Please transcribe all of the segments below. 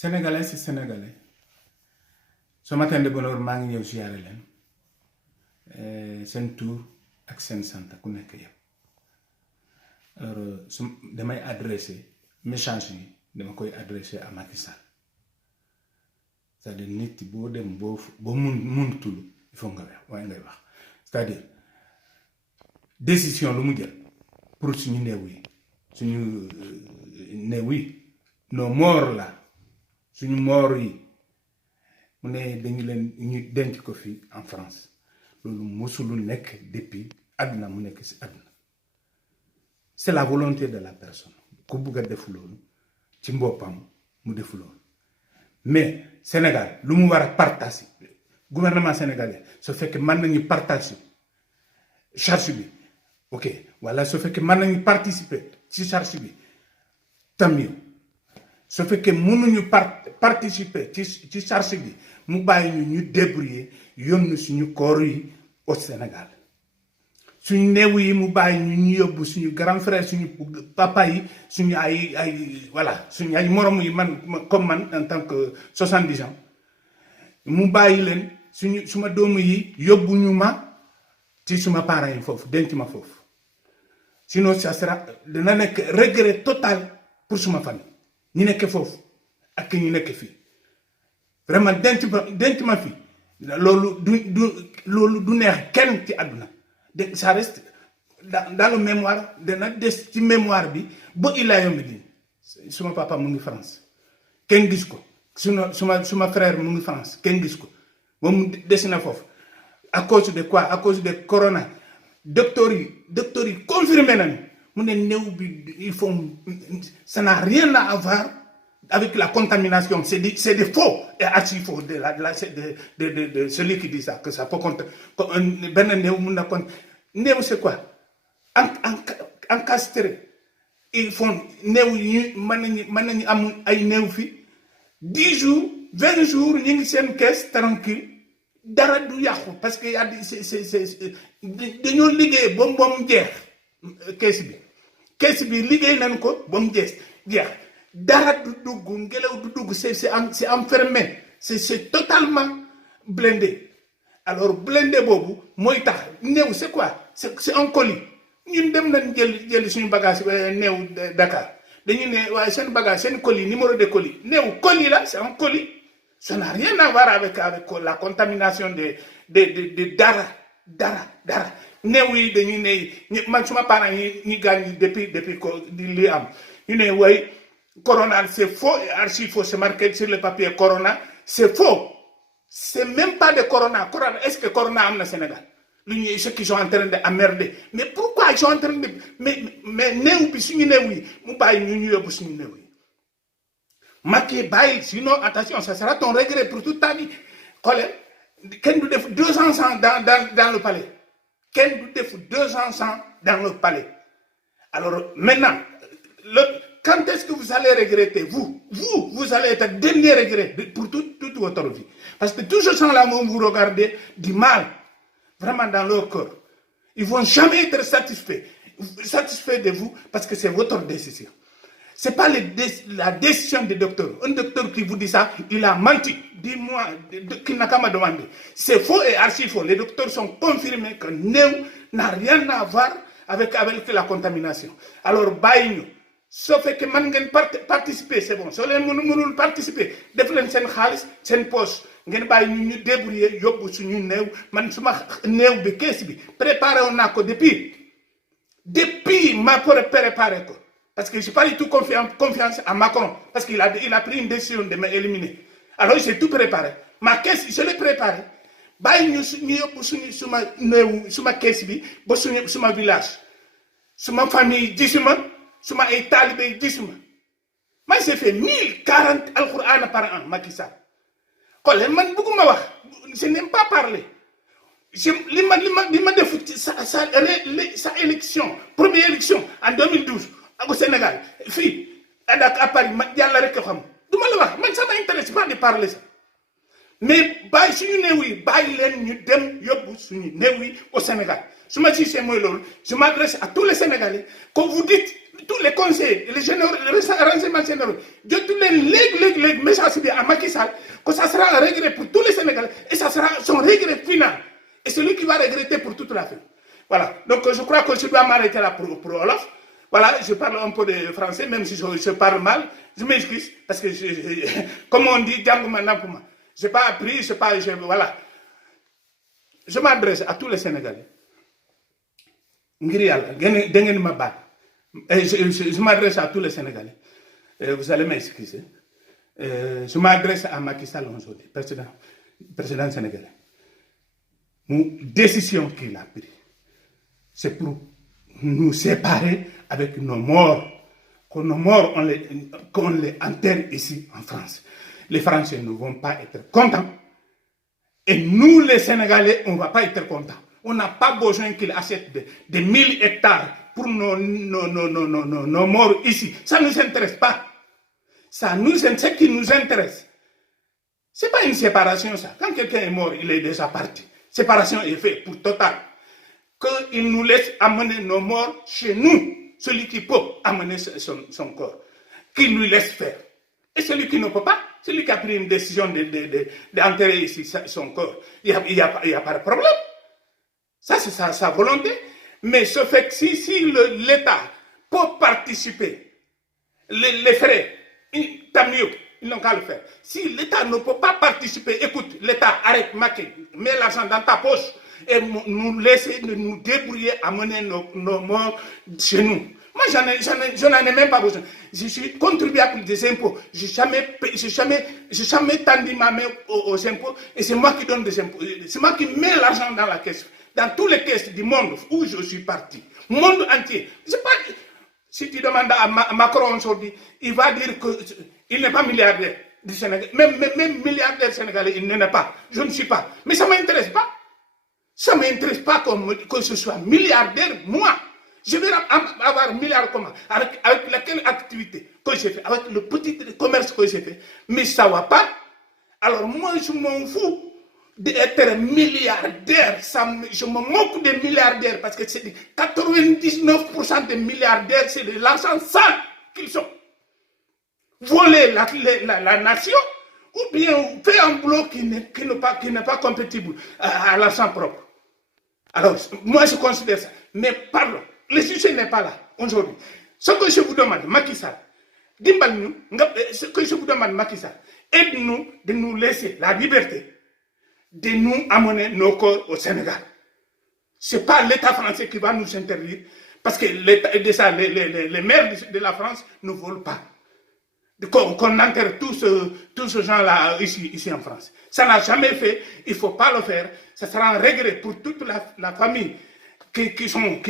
Sénégalais c'est sénégalais ce matin de bonne heure maa ngi ñëw ziaré leen seen tour ak seen sant ku nekk yëpp alors damay adresser message yi dama koy adresser à Macky Sall c'est-à-dire nit boo dem boo mënutul il faut nga wax ngay wax c'est-à-dire décision lu mu jël pour suñu néew yi nos morts là suñu mort yi mu ne dañu leen ñu denc ko fii en France loolu mosulul nekk depuis àdduna mu nekk si àdduna c'est la volonté de la personne ku bugg a def loolu ci mboppam mu def loolu mais Sénégal lu mu war a partager gouvernement sénégalais su fekkee mën nañu partager charge bi ok wala su fekkee mën nañu participer ci charge bi tant mieux su fekkee mënuñu participer ci charge bi mu bàyyi ñu débrouiller yónni suñu koor yi au Sénégal suñu néew yi mu bàyyi ñu yóbbu suñu grand frère suñu papa yi suñu ay voilà suñu ay morom yi man comme man en tant que 70 ans mu bàyyi leen suma doomu yi yóbbu ñu ma ci suma parents yi foofu denc ma foofu sinon ça sera dina nekk regret total pour suma famille ñi nekk foofu ak ñi nekk fii vraiment denc ma fi loolu du neex kenn ci àdduna de ça reste dans le mémoire dana des ci mémoire bi ba illaa yombi di suma papa mu ngi France kenn gis ko suma frère mu ngi France kenn gis ko moom des na foofu à cause de quoi à cause de corona docteur yi confirmé nañu mu ne néew bi il faut ça n'a rien à voir avec la contamination, c'est des faux et archi faux de celui qui dit ça, que ça peut compter. Néo, c'est quoi? Encastré. Ils font néo, manani ay néo fi 10 jours, 20 jours, ñi ngi seen caisse tranquille. Dara du yàqu parce que y a dañoo liggéey ba mu jeex caisse bi liggéey nañ ko ba mu jeex. Dara du dugg ngelaw du dugg c'est enfermé c'est totalement blindé alors blindé boobu mooy tax néew c'est quoi c'est un colis ñun dem nañ jël suñu bagage néew Dakar dañu ne waaye seen bagage seen colis numéro de colis néew colis là c'est un colis ça n'a rien à voir avec la contamination de dara néew yi dañu ne man suma parents yi ñi gaañ depuis ko li am ñu ne way Corona, c'est faux et archi faux. C'est marqué sur le papier Corona. C'est faux. C'est même pas de Corona. Corona. Est-ce que Corona am na Sénégal? Ceux qui sont en train d'emmerder. Mais pourquoi ils sont en train de... Mais néew bi suñu néew yi mu bàyyi ñu yóbbu suñu néew yi. Macky bàyyi sinon attention ça sera ton regret pour toute ta vie. Xoolal kenn du def 200 ans dans le palais. Kenn du def 200 ans dans le palais. Alors maintenant quand est-ce que vous allez regretter? Vous allez être le dernier regret pour toute votre vie. Parce que tous ces gens-là vont vous regarder du mal, vraiment dans leur corps. Ils ne vont jamais être satisfaits de vous parce que c'est votre décision. Ce n'est pas la décision du docteur. Un docteur qui vous dit ça, il a menti. Dis-moi, qu'il n'a qu'à me demander. C'est faux et archi faux. Les docteurs sont confirmés que néew n'a rien à voir avec la contamination. Alors, bàyyi ñu. soo fekkee mën ngeen participer c'est bon soo leen mënul participer def leen seen xaalis seen poche ngeen bàyyi ñu débrouiller yóbbu suñu néew man suma néew bi kees bi préparé woon naa ko depuis ma préparé ko parce que j'ai pas du tout confiance à Macron parce qu'il a pris une décision de m'éliminer alors j'ai tout préparé ma caisse je l'ai préparé bàyyi ñu yóbbu suma néew suma kees bi ba suma village suma famille gisuma suma ay talibé gisuma man j'ai fait 1040 alquran par an Macky Sall xoolal man bëgguma wax je n'aime pas parler li ma def sa élection première élection en 2012 au Sénégal fii à Paris ma yàlla rek xam duma la wax man ça m'intéresse pas de parler ça mais bàyyi suñu néew yi bàyyi leen ñu dem yóbbu suñu néew yi au Sénégal su ma gisee mooy loolu je m'adresse à tous les Sénégalais comme vous dites tous les conseils, les généraux, les renseignements généraux, de tous les messages à Macky Sall, que ça sera un regret pour tous les Sénégalais et ça sera son regret final. Et celui qui va regretter pour toute l'Afrique. Voilà. Donc je crois que je dois m'arrêter là pour Olof. Voilà, je parle un peu de français, même si je parle mal. Je m'excuse parce que, comme on dit, Django maintenant pour moi. Je n'ai pas appris, voilà. Je m'adresse à tous les Sénégalais. Je m'adresse à tous les Sénégalais. Vous allez m'excuser. Je m'adresse à Macky Sall aujourd'hui, président sénégalais. Une décision qu'il a prise, c'est pour nous séparer avec nos morts. Que nos morts, qu'on les enterre ici en France. Les Français ne vont pas être contents. Et nous, les Sénégalais, on ne va pas être contents. On n'a pas besoin qu'ils achètent des 1000 hectares pour nos morts ici. Ça ne nous intéresse pas. Ce qui nous intéresse, ce n'est pas une séparation, ça. Quand quelqu'un est mort, il est déjà parti. Séparation est faite pour Total. Qu'il nous laisse amener nos morts chez nous. Celui qui peut amener son corps. Qu'il lui laisse faire. Et celui qui ne peut pas, celui qui a pris une décision d'enterrer ici son corps, il n'y a pas de problème. Ça, c'est sa volonté. Mais ce fait que si l'État peut participer, les frais, tant mieux, ils n'ont qu'à le faire. Si l'État ne peut pas participer, écoute, l'État arrête, mets l'argent dans ta poche et nous laisser nous débrouiller à mener nos morts chez nous. Moi, je n'en ai même pas besoin. Je suis contribuable des impôts. Je n'ai jamais tendu ma main aux impôts et c'est moi qui donne des impôts. C'est moi qui mets l'argent dans la caisse. Dans toutes les caisses du monde où je suis parti. Monde entier. Pas, si tu demandes à Macron aujourd'hui, il va dire qu'il n'est pas milliardaire du Sénégal. Même milliardaire sénégalais, il n'en est pas. Je ne suis pas. Mais ça ne m'intéresse pas. Ça ne m'intéresse pas que ce soit milliardaire, moi. Je vais avoir un milliard comment? Avec laquelle activité que j'ai fait, avec le petit commerce que j'ai fait. Mais ça ne va pas. Alors moi, je m'en fous d'être milliardaire. Je me moque des milliardaires parce que c'est 99% des milliardaires, c'est de l'argent sale qu'ils sont. Voler la nation ou bien faire un boulot qui n'est pas compatible à l'argent propre. Alors, moi, je considère ça. Mais pardon, le sujet n'est pas là aujourd'hui. Ce que je vous demande, Macky Sall, ce que je vous demande, Macky Sall, aide-nous de nous laisser la liberté de nous amener nos corps au Sénégal. Ce n'est pas l'État français qui va nous interdire, parce que les maires de la France ne veulent pas qu'on enterre tous ces gens-là ici en France. Ça n'a jamais fait, il ne faut pas le faire. Ça sera un regret pour toute la famille qui sont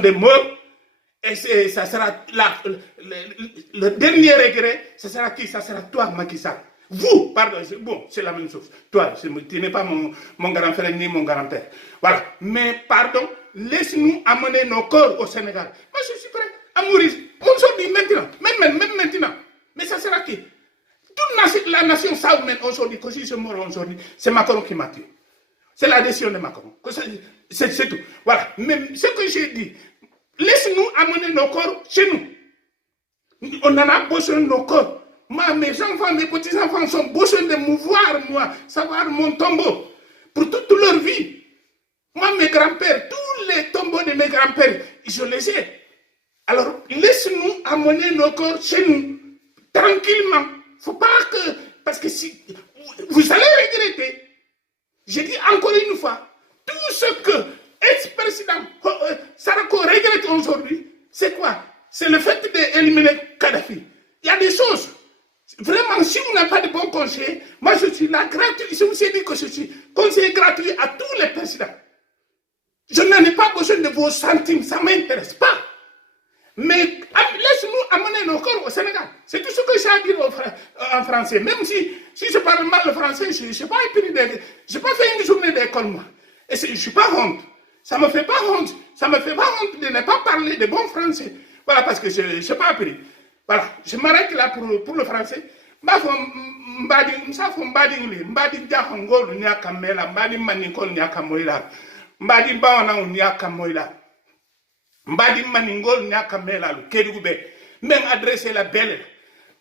des morts. Et ça sera le dernier regret, ça sera qui? Ça sera toi, Macky Sall. Vous, pardon, bon, c'est la même chose. Toi, tu n'es pas mon grand-frère ni mon grand-père. Voilà. Mais pardon, laisse-nous amener nos corps au Sénégal. Moi, je suis prêt à mourir. Aujourd'hui, maintenant, même maintenant. Mais ça sera qui? Toute la nation savent maintenant aujourd'hui que si je meurs aujourd'hui, c'est Macron qui m'a tué. C'est la décision de Macron. C'est tout. Voilà. Mais ce que j'ai dit, laisse-nous amener nos corps chez nous. On en a besoin de nos corps. Moi, mes enfants, mes petits-enfants ont besoin de me voir, moi, savoir mon tombeau pour toute leur vie. Moi, mes grands-pères, tous les tombeaux de mes grands-pères, je les ai. Alors, laisse-nous amener nos corps chez nous, tranquillement. Faut pas que... Parce que si... Vous allez regretter. Je dis encore une fois, tout ce que ex-président Sarko regrette aujourd'hui, c'est quoi? C'est le fait d'éliminer Kadhafi. Il y a des choses. Vraiment, si on n'a pas de bons conseillers, moi je suis là gratuit. Je vous ai dit que je suis conseiller gratuit à tous les présidents. Je n'en ai pas besoin de vos centimes, ça ne m'intéresse pas. Mais laisse-nous amener nos corps au Sénégal. C'est tout ce que j'ai à dire en français. Même si je parle mal le français, je n'ai pas fait une journée d'école, moi. Et je ne suis pas honte. Ça ne me fait pas honte. Ça ne me fait pas honte de ne pas parler de bon français. Voilà, parce que je n'ai pas appris. Voilà, je m'arrête là pour le français. mbadi maningol nyaka melalu kedugu be men adresser la belle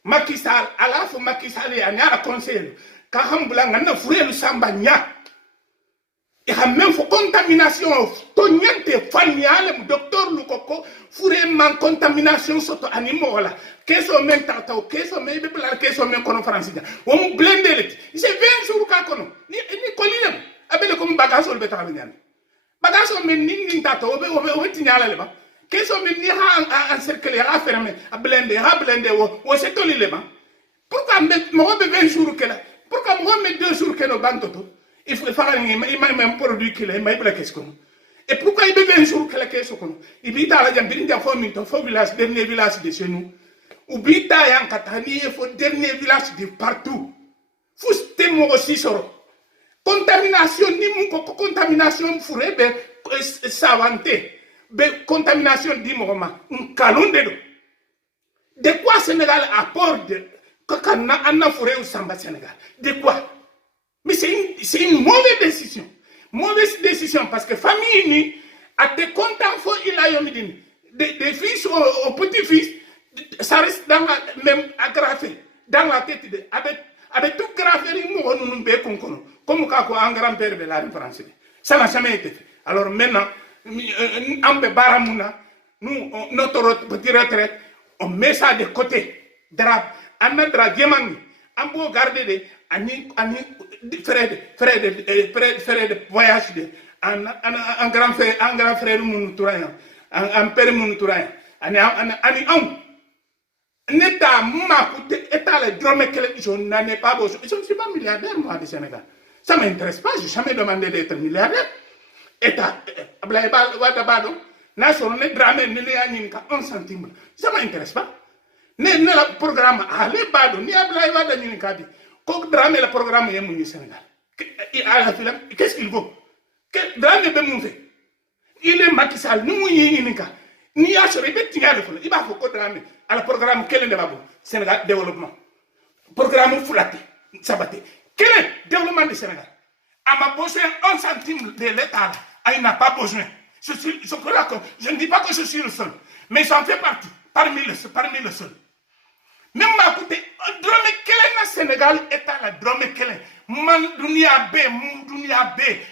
Macky Sall ala fo Macky Sall ya nyara conseil ka hambula ngana furelu samba nya e ha même fo contamination to nyante fanyale docteur lukoko fure man contamination soto animo la keso men tata o keso men be bla keso men kono france ga wo mu blender c'est 20 jours ka kono ni kolinem abele ko bagage ol beta nyan bagage men nin tata o be tinyala le ba keso men ni ha encercler ha fermer a blender wo se toli le ba pourquoi mo be 20 jours que là pourquoi mo me 2 jours que no bantoto il faut faire un produit qui est mais qu'est-ce qu'on et pourquoi il veut 20 jours que la qu'est-ce qu'on il vit à la jambine d'un faux village dernier village de chez nous ou bita yan katani il faut dernier village de partout faut stemmo aussi soro contamination ni mon contamination fourré be savante be contamination di moment un calonde de quoi Sénégal apporte quand on a fourré au Samba Sénégal de quoi. Mais c'est une mauvaise décision. Mauvaise décision parce que famille unie, à tes contents, il a eu des fils aux petits-fils, ça reste dans la même agrafé, dans la tête, avec tout graffé, comme un grand-père de la France. Ça n'a jamais été fait. Alors maintenant, en Baramuna, nous, notre petite retraite, on met ça de côté. Drap, on a drap, on peut garder des frais de voyage de un grand frère Mounoutouran, un père Mounoutouran, N'État m'a coûté, État le drame que je n'en ai pas besoin. Je ne suis pas milliardaire, moi, du Sénégal. Ça ne m'intéresse pas, je n'ai jamais demandé d'être milliardaire. État, Blaïba, Ouadabado, National drame, un centime. Ça ne m'intéresse pas. Le programme, allez, Bado, ni à Blaïba, ni à Quand drame le programme est au Sénégal. Qu'est-ce qu'il vaut? Quel drame est mon fait? Il est Macky Sall, nous y ni à se répéter, il va faut drame. À le programme, quel est le Sénégal développement? Programme Foulaté, Sabaté. Quel est le développement du Sénégal? À ma besoin 1 centime de l'État, il n'a pas besoin. Je ne dis pas que je suis le seul, mais j'en fais partie, parmi le seul. Même ma côté, drame kelen na Sénégal est à la drame kelen. Man dunia B,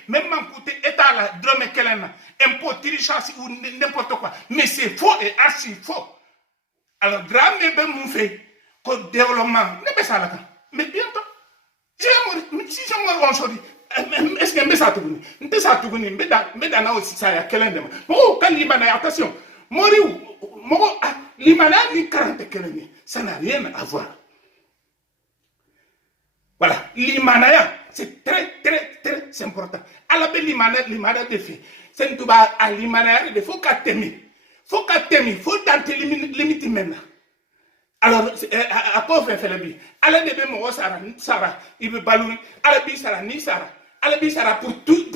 même ma côté est à la drame kelen. Impôt, tirichas ou n'importe quoi. Mais c'est faux et archi faux. Alors, drame ben mon fait, que développement, ne pas ça là. Mais bientôt, si je me aujourd'hui, est-ce que je me ça tout ne ça tout mais dans aussi ça ya kelen de moi. Quand il m'a attention, moriou, moi l'imana ni 40 kelen. Ça n'a rien à voir. Voilà, l'Imanaya, c'est très important. À la belle l'Imanaya de fait. C'est une touba à l'Imanaya de faut qu'à t'aimer. Faut dans tes limites maintenant. Alors, à pauvre fait le bi. À la début, moi, Sarah, il veut ballon. À la bi, Sarah, ni Sarah. À la bi, Sarah, pour tout,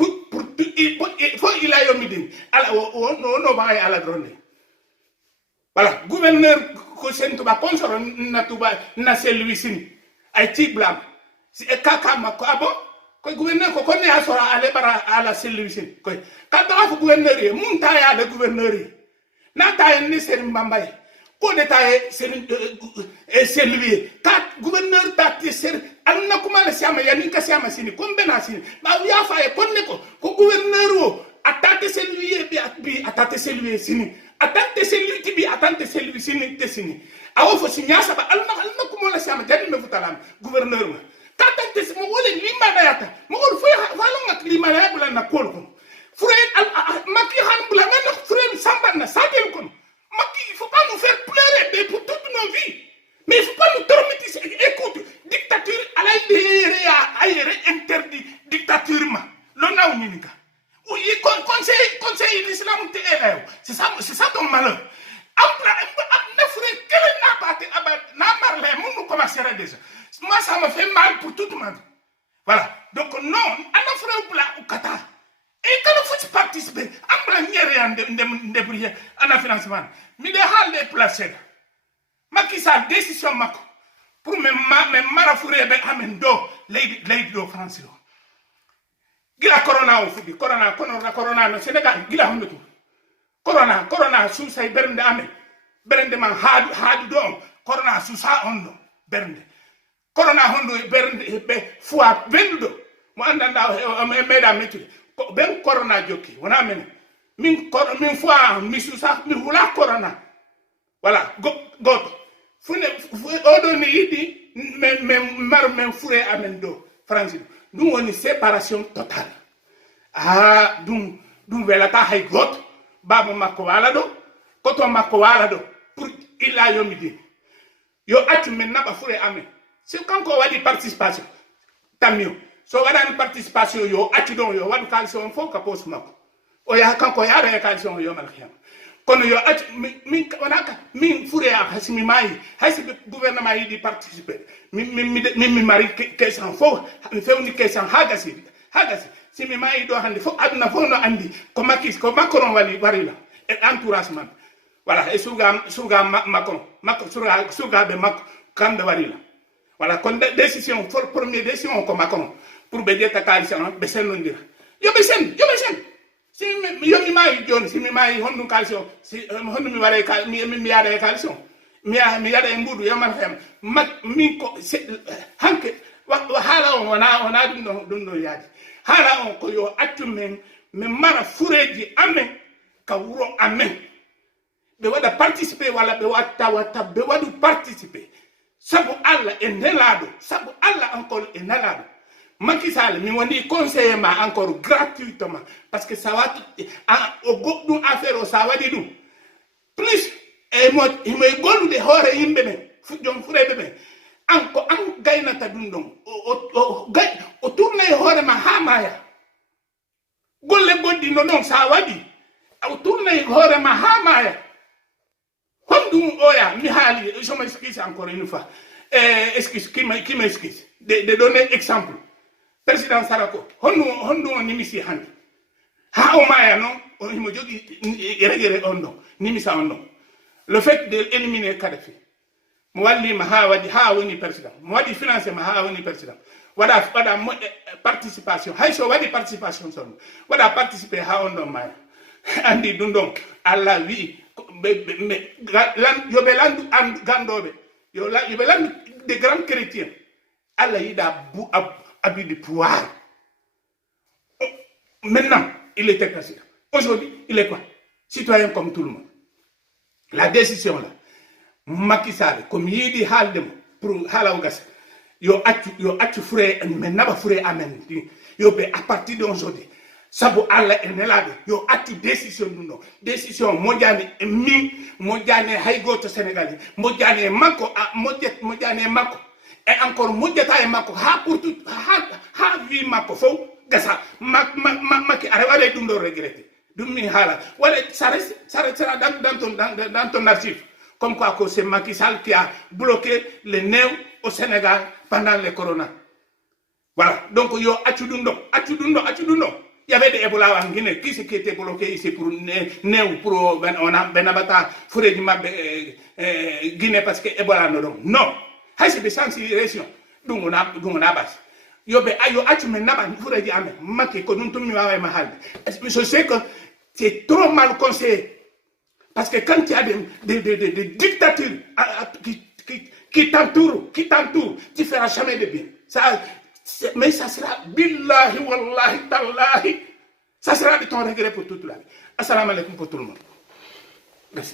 il faut il a eu midi. À la, on va à la drone. Voilà, gouverneur Kosentuba Consor Natuba Naseluisini, Aïti Blam, c'est Kakama, ah bon? Quand le gouverneur connaît à sora aller à la Seluisini. Quand on a gouverneur, Montaya le gouverneur, Nata ne s'est mbambaye, qu'on est c'est lui, quatre gouverneurs tati ser, Anna Kumala Siama, Yanika Siama Sini, Kombenasini, Mawia Faye, Koneko, gouverneur, attaque celui et attaque celui Sini. Attente celui qui bi attente celui sini tesini awo fo sinya saba alna kumo la sama jadi me futalam gouverneur ma tatante mo wole limana yata mo wol fo falonga limana ya bula na kol ko frère maki han bula na frère samba na sadel ko maki il faut pas nous faire pleurer mais pour toutes nos vies mais il faut pas nous traumatiser écoute dictature ala ayere interdit dictature ma lo na unika. Oui, conseil l'islam te élève. C'est ça ton malheur. Moi, ça me fait mal pour tout le monde. Voilà. Donc, non, on frère au Qatar. Et quand vous participez, on ne débrouiller en financement. Mais les halles les placés. Macky Sall, décision Mako. Pour me marafouré, amendo, l'aide de France. Gila corona au fudi corona no Sénégal gila hamdu corona su say bernde ame bernde man haadu do corona su sa ondo bernde corona hondo bernde be fois bendudo mo andanda meeda metude ben corona jokki wona men min fois mi su sa mi hula corona voilà goto fune odo ni idi men fure amen do France dum woni séparation totale dum welata hay goto baba makko wala do koto makko wala do pour illa yomidi yo atti men naba fure amen si kanko wadi participation tamio so wadani participation yo atti don yo wadu kalsion fo ka pos makko o ya kanko ya re kalsion yo mal khiyam kono yo atti min fure a hasimi mai hasi gouvernement yi di participer mi mari question fo mi fewni question hagasi si mi mai do hande fo aduna fo no andi ko Macron wari la et entourage man voilà et surga Macron surga be Macron kambe wari la voilà kon décision for première décision ko Macron pour be jeta coalition be senondira yo be sen si yo mi mai joni si mi mai hondu coalition si hondu mi ware mi yade coalition mi yade mbudu yo man xam mi ko hanke hala on wana dum do yaadi hala on ko yo atumen me mara fureji amen ka wuro amen be wada participer wala be wata be wadu participer sabu alla e nelado sabu alla encore e nelado Macky Sall mi woni conseiller ma encore gratuitement parce que ça va au goddu affaire o ça wadi dum plus e mo golu de hore yimbe be fujjon furebe be an gaynata dum don o tourne hore ma hamaya golle goddi no non sa wadi o tourne hore ma hamaya hondum oya mi hali je m'excuse encore une fois excuse qui m'excuse de donner exemple président Sarako hondu nimisi hande ha o maya non o mo jogi regere ondo nimisa ondo le fait de éliminer Kadhafi mo walli ma ha woni président mo wadi financer ma ha woni président wada participation hay so wadi participation son wada participer ha ondo maya andi dum don alla wi yobe landu gandobe yobe landu des grands chrétiens alla yida abus de pouvoir maintenant il était président aujourd'hui il est quoi citoyen comme tout le monde la décision là Macky Sall comme yidi haldem pour halaw gas yo accu fure men naba fure amen yo be à partir d'aujourd'hui sabu alla enelado yo accu décision nuno décision modiane hay goto Sénégal modiane makko modiane makko et encore modiata e makko ha pour tout ha vi makko fo gasa Macky are dum do regretter dum mi hala wala ça restera dans ton archive. Comme quoi que c'est Macky Sall qui a bloqué les néos au Sénégal pendant le corona. Voilà. Donc, yo achudundo. Il y avait des Ebola en Guinée. Qui c'est qui était bloqué ici pour néo, pour Benabata, Fouredima, Guinée, parce que Ebola non. C'est des sensibilisations. Donc, on a bas. Yo achumen naba, Fouredji ame, Macky, que nous tombe à mahal. Je sais que c'est trop mal conseillé. Parce que quand il y a des dictatures qui t'entourent, tu ne feras jamais de bien. Mais ça sera, billahi, wallahi, tallahi, ça sera de ton regret pour toute la vie. Assalamu alaikum pour tout le monde. Merci.